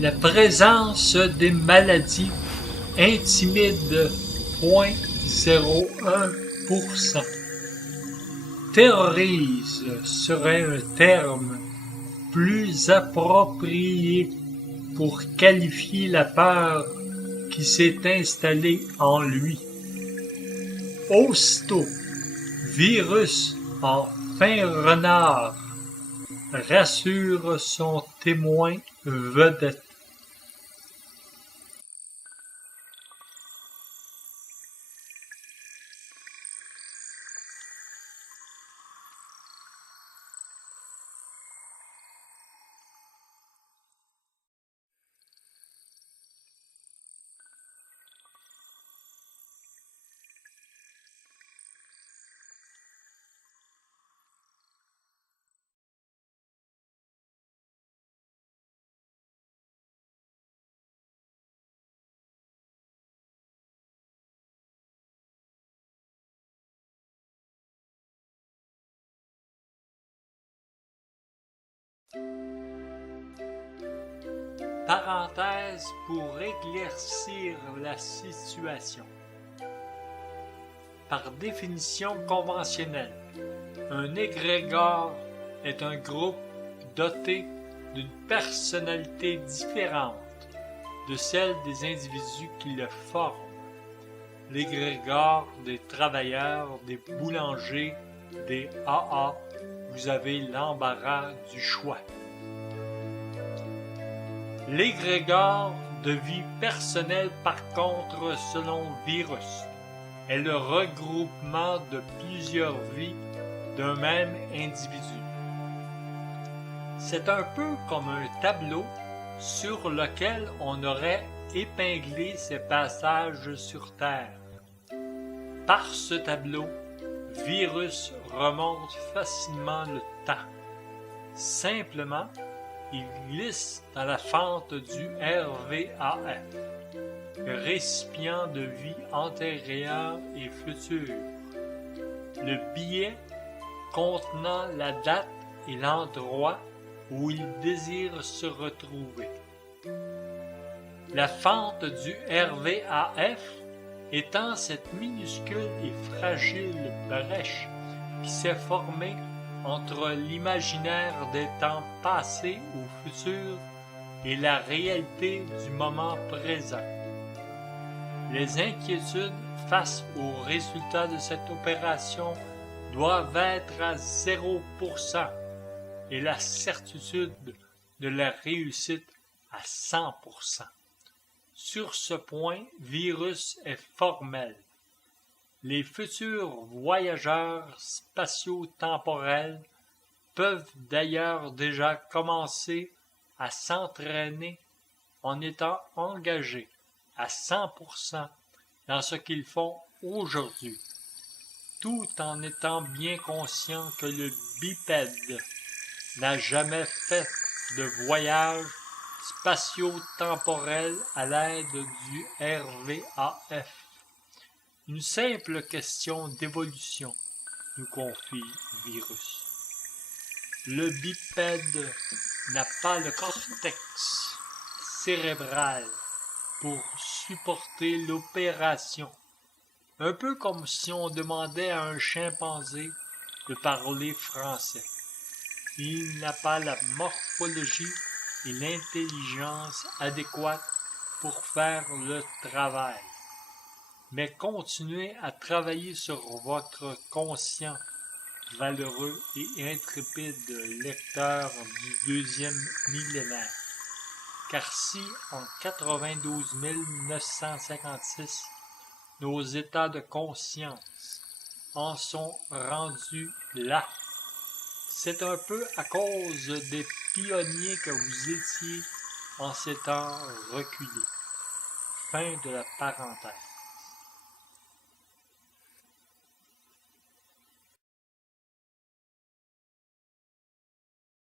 La présence des maladies intimide 0,01%. Terrorise serait un terme plus approprié pour qualifier la peur qui s'est installée en lui. Aussitôt, virus en fin renard rassure son témoin vedette. Parenthèse pour éclaircir la situation. Par définition conventionnelle, un égrégore est un groupe doté d'une personnalité différente de celle des individus qui le forment. L'égrégore des travailleurs, des boulangers, des AA, vous avez l'embarras du choix. L'égrégore de vie personnelle, par contre, selon Virus, est le regroupement de plusieurs vies d'un même individu. C'est un peu comme un tableau sur lequel on aurait épinglé ses passages sur Terre. Par ce tableau, Virus remonte facilement le temps. Simplement, il glisse dans la fente du RVAF, récipient de vie antérieure et future. Le billet contenant la date et l'endroit où il désire se retrouver. La fente du RVAF étant cette minuscule et fragile brèche qui s'est formée entre l'imaginaire des temps passés ou futurs et la réalité du moment présent. Les inquiétudes face aux résultats de cette opération doivent être à 0% et la certitude de la réussite à 100%. Sur ce point, Virus est formel. Les futurs voyageurs spatio-temporels peuvent d'ailleurs déjà commencer à s'entraîner en étant engagés à 100% dans ce qu'ils font aujourd'hui, tout en étant bien conscients que le bipède n'a jamais fait de voyage spatio-temporel à l'aide du RVAF. Une simple question d'évolution, nous confie Virus. Le bipède n'a pas le cortex cérébral pour supporter l'opération. Un peu comme si on demandait à un chimpanzé de parler français. Il n'a pas la morphologie et l'intelligence adéquates pour faire le travail. Mais continuez à travailler sur votre conscient, valeureux et intrépide lecteur du deuxième millénaire. Car si, en 92 956, nos états de conscience en sont rendus là, c'est un peu à cause des pionniers que vous étiez en ces temps reculés. Fin de la parenthèse.